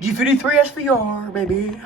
G53 SVR, baby.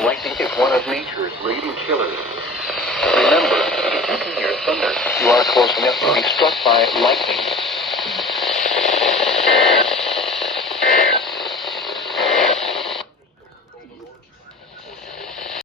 Lightning is one of nature's leading killers. Remember, if you can hear thunder, you are close enough to be struck by lightning.